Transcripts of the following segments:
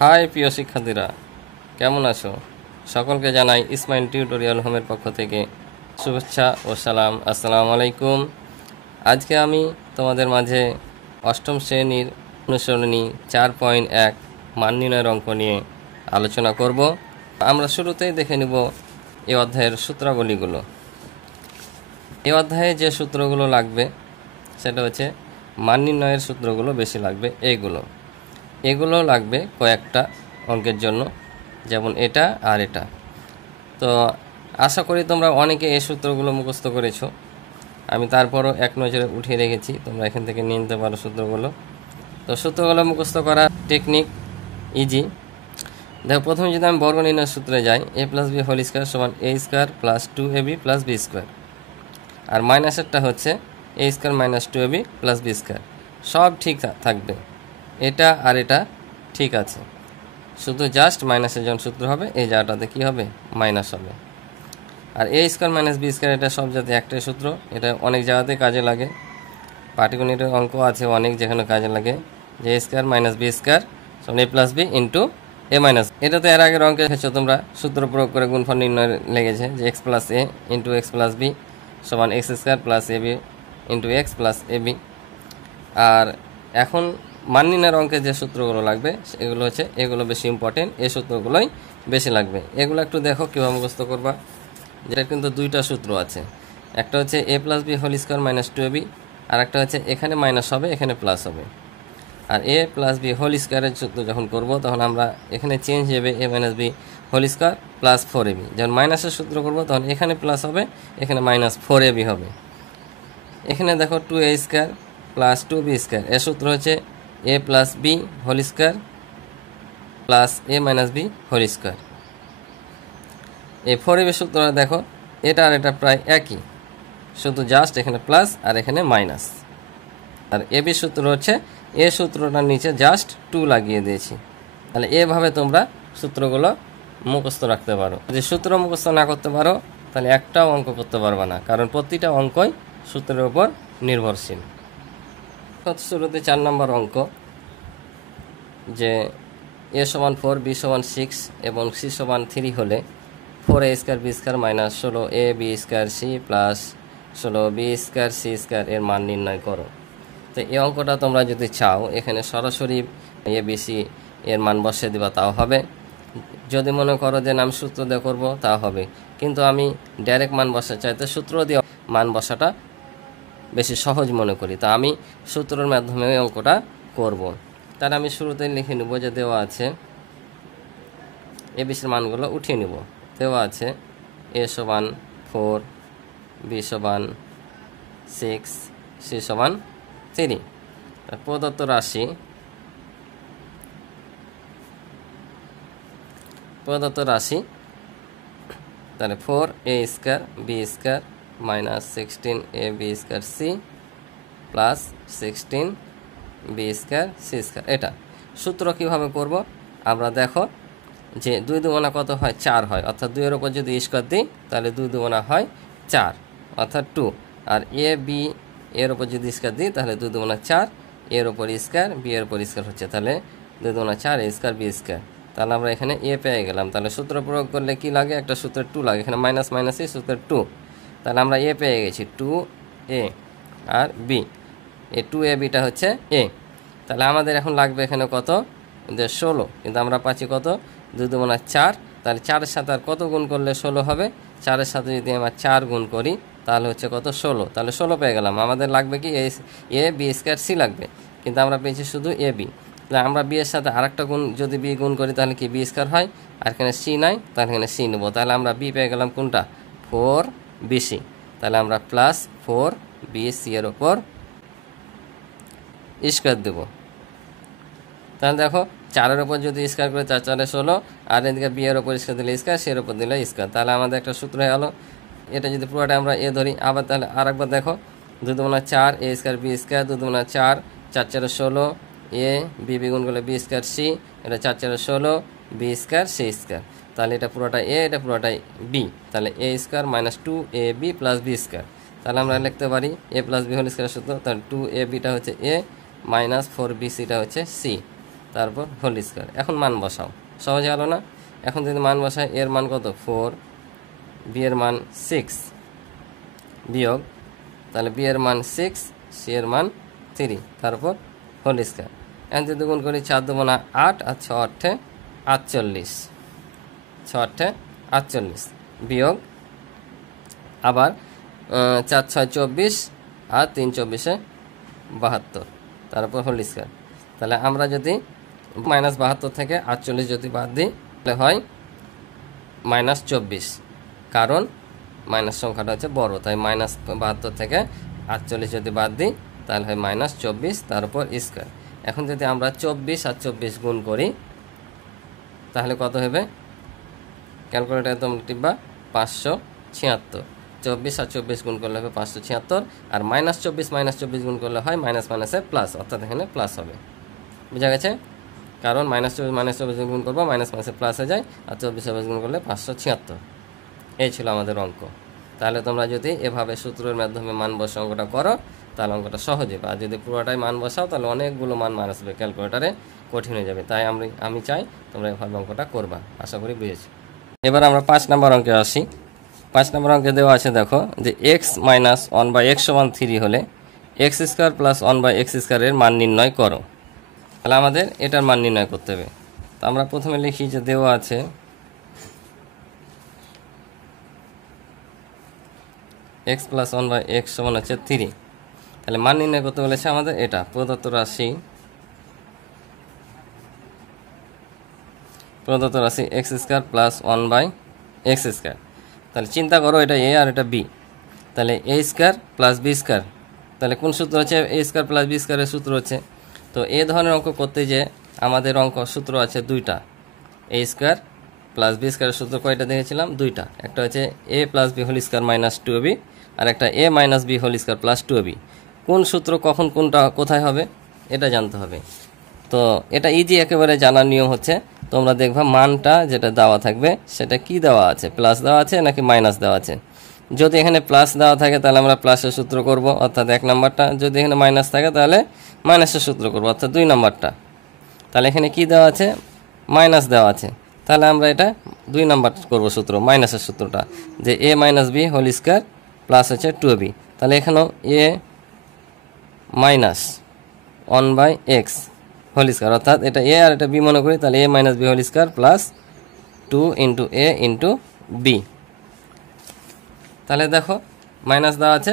High প্রিয় শিক্ষার্থীরা, কেমন আছো? সকলকে জানাই ইসমাইল টিউটোরিয়াল হোমের পক্ষ থেকে শুভেচ্ছা ও সালাম। আসসালামু আলাইকুম। আজকে আমি তোমাদের মাঝে অষ্টম শ্রেণীর অনুসরণী 4.1 মান নির্ণয়ের অঙ্ক নিয়ে আলোচনা করব। আমরা শুরুতেই দেখে নিব এই অধ্যায়ের সূত্রাবলীগুলো। এই অধ্যায়ে যে সূত্রগুলো লাগবে সেটা হচ্ছে মান নির্ণয়ের সূত্রগুলো বেশি লাগবে। এগুলো লাগবে কয়েকটা অঙ্কের জন্য, যেমন এটা আর এটা। তো আশা করি তোমরা অনেকে এই সূত্রগুলো মুখস্থ করেছো। আমি তারপরও এক নজরে উঠিয়ে রেখেছি, তোমরা এখান থেকে নিয়ে নিতে পারো সূত্রগুলো। তো সূত্রগুলো মুখস্থ করা টেকনিক ইজি। দেখো, প্রথমে যদি আমি বর্গ নির্ণয়ের সূত্রে যাই, a + b হোল স্কয়ার সমান a square plus 2ab plus b square, আর মাইনাসেরটা হচ্ছে a square minus 2ab plus b square. সব ঠিক থাকবে, এটা আর এটা ঠিক আছে, শুধু জাস্ট মাইনাসের যখন সূত্র হবে এই জায়গাটাতে কী হবে, মাইনাস হবে। আর এ স্কয়ার মাইনাস বি স্কয়ার এটা সব জায়গাতে একটাই সূত্র, এটা অনেক জায়গাতে কাজে লাগে। পাটিগণিতের অঙ্ক আছে অনেক যেখানে কাজে লাগে, যে এ স্কয়ার মাইনাস বি স্কয়ার সমান a + b into a minus. এটা তো এর আগের অঙ্কে দেখেছো তোমরা, সূত্র প্রয়োগ করে গুণফল নির্ণয় লেগেছে যে x + a into x + b সমান x square plus ab into x plus ab। আর এখন মান নির্ণয়ের অঙ্কে যে সূত্রগুলো লাগবে এগুলো হচ্ছে, এগুলো বেশি ইম্পর্টেন্ট, এই সূত্রগুলোই বেশি লাগবে। এগুলো একটু দেখো কীভাবে মুখস্থ করবা। যেটা কিন্তু দুইটা সূত্র আছে, একটা হচ্ছে a + b whole square minus 2ab, আর একটা হচ্ছে এখানে মাইনাস হবে এখানে প্লাস হবে। আর a + b হোল স্কয়ারের সূত্র যখন করব তখন আমরা এখানে চেঞ্জ হবে a - b whole square plus 4ab। যখন মাইনাসের সূত্র করব তখন এখানে প্লাস হবে এখানে মাইনাস 4ab হবে। এখানে দেখো 2a square plus 2b square, এর সূত্র হচ্ছে a + b whole square plus a - b whole square. এই 4ab সূত্রটা দেখো, এটা আর এটা প্রায় একই, শুধু জাস্ট এখানে প্লাস আর এখানে মাইনাস। আর ab সূত্র হচ্ছে, এ সূত্রটার নিচে জাস্ট 2 লাগিয়ে দিয়েছি। তাহলে এভাবে তোমরা সূত্রগুলো মুখস্থ রাখতে পারো। যদি সূত্র মুখস্থ না করতে পারো তাহলে একটাও অঙ্ক করতে পারবে না, কারণ প্রতিটা অঙ্কই সূত্রের উপর নির্ভরশীল। শুরুতে 4 নম্বর অঙ্ক, যে a = 4 b = 6 এবং c = 3 হলে 4a square b square minus 16ab square c plus 16b square c square এর মান নির্ণয় করো। তো এই অঙ্কটা তোমরা যদি চাও এখানে সরাসরি abc এর মান বসিয়ে দিবা তাও হবে, যদি মনে করো যে আমি সূত্র দিয়ে করবো তাও হবে, কিন্তু আমি ডাইরেক্ট মান বসাতে চাইতে সূত্র দিয়ে মান বসাটা বেশি সহজ মনে করি, তা আমি সূত্রের মাধ্যমে এই অঙ্কটা করব। তাহলে আমি শুরুতেই লিখে নেব যে দেওয়া আছে এবিসির মানগুলো উঠিয়ে নেব। দেওয়া আছে a = 4 b = 6 c = 3। প্রদত্ত রাশি তাহলে 4a square b square minus 16ab square c plus 16b square c square. এটা সূত্র কীভাবে করব আমরা দেখো, যে 2 দুগুণা কত হয়, 4 হয়, অর্থাৎ 2 এর উপর যদি স্কয়ার দিই তাহলে 2 দুগুণা হয় 4 অর্থাৎ 2। আর a b এর উপর যদি স্কয়ার দিই তাহলে 2 দুগুণা 4, এর উপর স্কয়ার b এর উপর স্কয়ার হচ্ছে, তাহলে 2 দুগুণা 4 a স্কয়ার b স্কয়ার। তাহলে আমরা এখানে a পেয়ে গেলাম। তাহলে সূত্র প্রয়োগ করলে কি লাগে, একটা সূত্রের 2 লাগে, এখানে মাইনাস মাইনাসই সূত্রের 2। তাহলে আমরা a পেয়ে গেছি 2a, আর b, এই 2ab হচ্ছে a। তাহলে আমাদের এখন লাগবে এখানে কত, 16, কিন্তু আমরা পাচ্ছি কত, 2 দুগুণা 4। তাহলে 4-এর সাথে আর কত গুণ করলে 16 হবে, 4-এর সাথে যদি আমরা 4 গুণ করি তাহলে হচ্ছে কত, 16। তাহলে 16 পেয়ে গেলাম। আমাদের লাগবে কি, a b স্কয়ার c লাগবে, কিন্তু আমরা পেয়েছি শুধু ab। তাহলে আমরা b এর সাথে আরেকটা গুণ, যদি b গুণ করি তাহলে কি b স্কয়ার হয়, আর এখানে c নাই, তাহলে এখানে c নেব। তাহলে আমরা b পেয়ে গেলাম কোনটা, 4bc। তাহলে আমরা প্লাস 4bc এর ওপর স্কয়ার দেব। তাহলে দেখো 4-এর ওপর যদি স্কয়ার করে 4 × 4 = 16, আর এদিকে b এর ওপর স্কয়ার দিলে স্কয়ার, c এর ওপর দিলে স্কয়ার। তাহলে আমাদের একটা সূত্র হয়ে গেল। এটা যদি পুরোটা আমরা a ধরি, আবার তাহলে আরেকবার দেখো, 2 দুগুণা 4 a স্কয়ার b স্কয়ার, 2 দুগুণা 4, 4 × 4 = 16, a b গুণ করলে b স্কয়ার c, এটা 4 × 4 = 16 b স্কয়ার c স্কয়ার। তাহলে এটা পুরোটা a, এটা পুরোটাই b, তাহলে a square minus 2ab plus b square. তাহলে আমরা লিখতে পারি a + b হোল স্কয়ার সূত্র, তাহলে 2ab হচ্ছে a মাইনাস 4bc হচ্ছে c। তারপর হোল স্কোয়ার। এখন মান বসাও, সহজ হলো না? এখন যদি মান বসাই, এর মান কত 4, বি এর মান 6 বিয়োগ, তাহলে বি এর মান 6, সি এর মান 3, তারপর হোল স্কোয়ার। এখন যদি গুণ করি 4 দুগুণা 8 আর 6 আটে 48, 6 আটে 48 বিয়োগ আবার 4 6 24 আর 3 24 72, তারপর হোল স্কোয়ার। তাহলে আমরা যদি -72 থেকে 48 যদি বাদ দিই তাহলে হয় -24, কারণ মাইনাস সংখ্যাটা হচ্ছে বড়, তাই -72 থেকে 48 যদি বাদ দিই তাহলে হয় -24, তারপর স্কোয়ার। এখন যদি আমরা 24 আর 24 গুণ করি তাহলে কত হবে? ক্যালকুলেটারে তোমরা টিপবা 576। 24 আর 24 গুণ করলে হবে 576, আর -24 গুণ করলে হয় মাইনাস মাইনাসে প্লাস, অর্থাৎ এখানে প্লাস হবে। বুঝা গেছে? কারণ -24 গুণ করবো, মাইনাস মাইনাসে প্লাস হয়ে যায়, আর 24 গুণ করলে 576। এই ছিল আমাদের অঙ্ক। তাহলে তোমরা যদি এভাবে সূত্রের মাধ্যমে মান বসা অঙ্কটা করো তাহলে অঙ্কটা সহজে, আর যদি পুরোটাই মান বসাও তাহলে অনেকগুলো মান আসবে, ক্যালকুলেটারে কঠিন হয়ে যাবে। তাই আমি চাই তোমরা এভাবে অঙ্কটা করবা। আশা করি বুঝেছি। এবার আমরা 5 নম্বর অঙ্কে আসি। 5 নম্বর অঙ্কে দেওয়া আছে, দেখো যে x - 1/x = 3 হলে x² + 1/x² এর মান নির্ণয় করো। তাহলে আমাদের এটার মান নির্ণয় করতে হবে। তো আমরা প্রথমে লিখি যে দেওয়া আছে x + 1/x = 3। তাহলে মান নির্ণয় করতে বলেছে আমাদের এটা প্রদত্ত রাশি x² + 1/x²। তাহলে চিন্তা করো, এটা a আর এটা b, তাহলে a² + b²। তাহলে কোন সূত্র হচ্ছে? a² + b² এর সূত্র হচ্ছে। তো এই ধরনের অঙ্ক করতে যে আমাদের অঙ্ক সূত্র আছে দুইটা। a² + b² এর সূত্র কয়টা দেখেছিলাম? দুইটা। একটা হচ্ছে a + b² - 2ab, আর একটা a - b² + 2ab। কোন সূত্র কখন কোনটা কোথায় হবে এটা জানতে হবে। তো এটা ইজি একেবারে জানার নিয়ম হচ্ছে, তোমরা দেখবা মানটা যেটা দেওয়া থাকবে সেটা কি দেওয়া আছে, প্লাস দেওয়া আছে নাকি মাইনাস দেওয়া আছে। যদি এখানে প্লাস দেওয়া থাকে তাহলে আমরা প্লাসের সূত্র করব, অর্থাৎ 1 নাম্বারটা। যদি এখানে মাইনাস থাকে তাহলে মাইনাসের সূত্র করব, অর্থাৎ 2 নাম্বারটা। তাহলে এখানে কি দেওয়া আছে? মাইনাস দেওয়া আছে, তাহলে আমরা এটা 2 নাম্বার করব সূত্র, মাইনাসের সূত্রটা, যে a - b² প্লাস হচ্ছে 2ab। তাহলে এখানেও a - 1/x² অর্থাৎ এটা a আর এটা b মনে করি, তাহলে a - b² plus 2 × a × b। তাহলে দেখো মাইনাস দেওয়া আছে,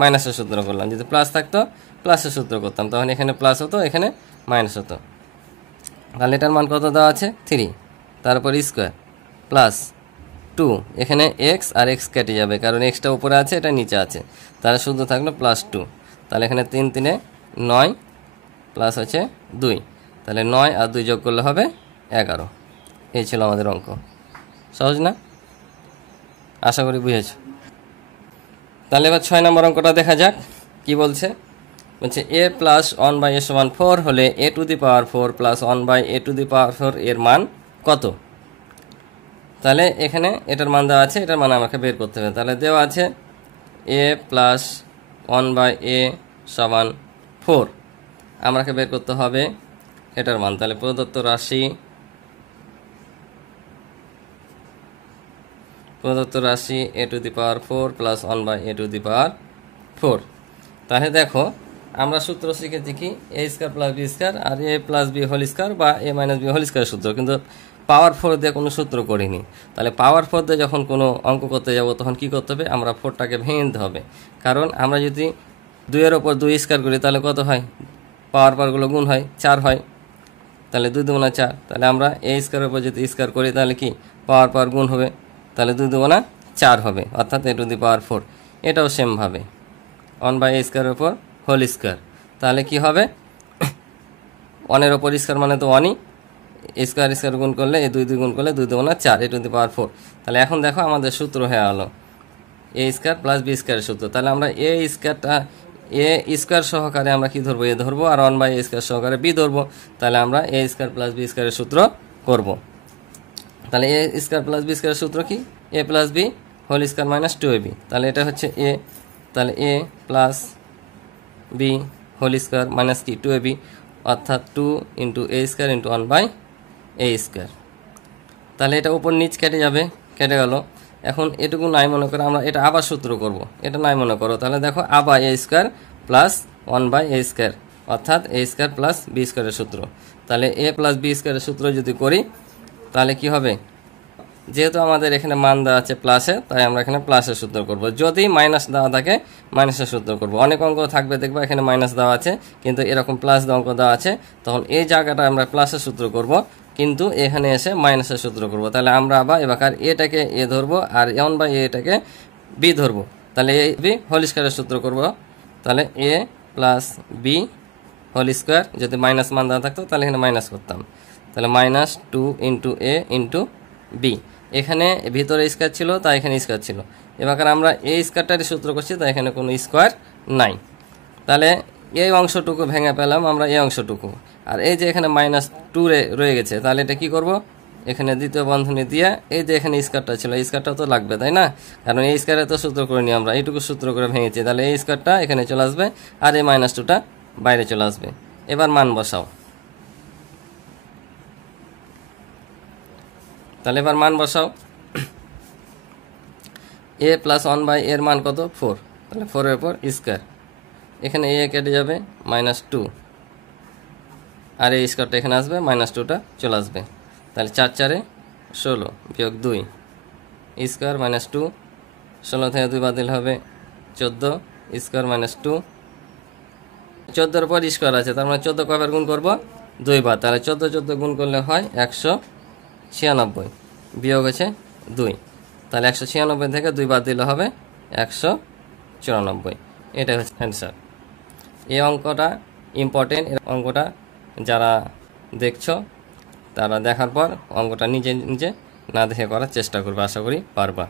মাইনাসের সূত্র করলাম। যদি প্লাস থাকতো প্লাসের সূত্র করতাম, তখন এখানে প্লাস হতো, এখানে মাইনাস হতো। তাহলে এটার মান কত দেওয়া আছে? 3, তারপর স্কোয়ার প্লাস 2, এখানে এক্স আর এক্স কেটে যাবে কারণ এক্সটা উপরে আছে, এটা নিচে আছে, তাহলে শুধু থাকলো +2। তাহলে এখানে 3 × 3 = 9 প্লাস হচ্ছে 2, তাহলে 9 আর 2 যোগ করলে হবে 11। এই ছিল আমাদের অঙ্ক। সহজ না? আশা করি বুঝেছ। তাহলে এবার 6 নম্বর অঙ্কটা দেখা যাক কি বলছে। বলছে a + 1/a = 4 হলে a⁴ + 1/a⁴ এর মান কত? তাহলে এখানে এটার মান দেওয়া আছে, এটার মান আমাকে বের করতে হবে। তাহলে দেওয়া আছে a + 1/a = 4, আমাকে বের করতে হবে এটার মান। তাহলে প্রদত্ত রাশি a⁴ + 1/a⁴। তাহলে দেখো আমরা সূত্র শিখেছি কি a² + b² R a + b² বা a - b² সূত্র, কিন্তু পাওয়ার 4 দিয়ে কোনো সূত্র করিনি। তাহলে পাওয়ার 4 দিয়ে যখন কোনো অঙ্ক করতে যাব তখন কি করতে হবে? আমরা 4টাকে ভেঙে নিতে হবে, কারণ আমরা যদি 2-এর ওপর 2² করি তাহলে কত হয়? পাওয়ারগুলো গুণ হয়, 4 হয়। তাহলে 2 × 4, তাহলে আমরা a² উপর যদি স্কোয়ার করি তাহলে কি পাওয়ার গুণ হবে, তাহলে 2 × 4 হবে, অর্থাৎ a⁴। এটাও সেমভাবে 1/a² উপর হোল স্কোয়ার, তাহলে কি হবে? 1-এর ওপর স্কোয়ার মানে তো 1ই, স্কোয়ার গুণ করলে 2 গুণ করলে 2 × 4 a⁴। তাহলে এখন দেখো আমাদের সূত্র হয়ে গেল a² + b² সূত্র। তাহলে আমরা a² সহকারে আমরা কি ধরবো? a ধরবো, আর 1/a² সহকারে b ধরবো। তাহলে আমরা a² + b² সূত্র করব। তাহলে a² + b² সূত্র কি? a + b² - 2ab। তাহলে এটা হচ্ছে a, তাহলে a + b² - কি 2ab। অর্থাৎ 2 ইন্টু এ স্কোয়ার ইন্টু 1/a স্কোয়ার। তাহলে এটা উপর নিচ কেটে যাবে, কেটে গেল। এখন এটুকু নাই মনে করো, আমরা এটা আবার সূত্র করব, এটা নাই মনে করো। তাহলে দেখো আবার এ স্কোয়ার প্লাস 1/a স্কোয়ার অর্থাৎ এ স্কোয়ার প্লাস বি স্কোয়ারের সূত্র। তাহলে এ প্লাস বি স্কোয়ারের সূত্র যদি করি তাহলে কি হবে, যেহেতু আমাদের এখানে মান দেওয়া আছে প্লাসে, তাই আমরা এখানে প্লাসের সূত্র করব। যদি মাইনাস দেওয়া থাকে মাইনাসের সূত্র করব। অনেক অঙ্ক থাকবে দেখবা এখানে মাইনাস দেওয়া আছে কিন্তু এরকম প্লাস দেওয়া অঙ্ক দেওয়া আছে, তখন এই জায়গাটা আমরা প্লাসের সূত্র করব, কিন্তু এখানে এসে মাইনাসের সূত্র করব। তাহলে আমরা আবার এবার এটাকে এ ধরবো আর এটাকে বি ধরবো। তাহলে এ বি হোল স্কোয়ারের সূত্র করব। তাহলে এ প্লাস বি হোল স্কোয়ার, যদি মাইনাস মান দেওয়া থাকতো তাহলে এখানে মাইনাস করতাম। তাহলে -2 ইন্টু এ ইন্টু বি। এখানে ভিতরে স্কোয়ার ছিল তাই এখানে স্কোয়ার ছিল। এবার আমরা এই স্কোয়ারটারই সূত্র করছি তাই এখানে কোনো স্কোয়ার নাই। তাহলে এই অংশটুকু ভেঙে পেলাম আমরা, এই অংশটুকু। আর এই যে এখানে -2 রয়ে গেছে, তাহলে এটা কি করব, এখানে দ্বিতীয় বন্ধনী দিয়ে এই যে এখানে স্কোয়ারটা ছিল এই স্কোয়ারটা তো লাগবে তাই না, কারণ এই স্কোয়ারে তো সূত্র করে নিই আমরা, এইটুকু সূত্র করে ভেঙেছি। তাহলে এই স্কোয়ারটা এখানে চলে আসবে আর এই -2টা বাইরে চলে আসবে। এবার মান বসাও। তাহলে এবার মান বসাও। এ প্লাস 1/a এর মান কত, 4। তাহলে 4-এর উপর স্কোয়ার, এখানে এ কেটে যাবে -2 আর এই স্কোয়ারটা এখানে আসবে, -2টা চলে আসবে। তাহলে 4×4 = 16 বিয়োগ 2 স্কোয়ার -2, 16 থেকে 2 বাদ দিলে হবে 14 স্কোয়ার -2, 14-এর উপর স্কোয়ার আছে, তার মানে 14 কয়বার গুণ করব, 2 বার। তাহলে 14 গুণ করলে হয় 196 বিয়োগ আছে 2। তাহলে 196 থেকে 2 বাদ দিলে হবে 194। এটাই হচ্ছে অ্যান্সার। এই অঙ্কটা ইম্পর্টেন্ট। অঙ্কটা যারা দেখছো তারা দেখার পর অঙ্কটা নিজে নিজে না দেখে করার চেষ্টা করবে, আশা করি পারবা।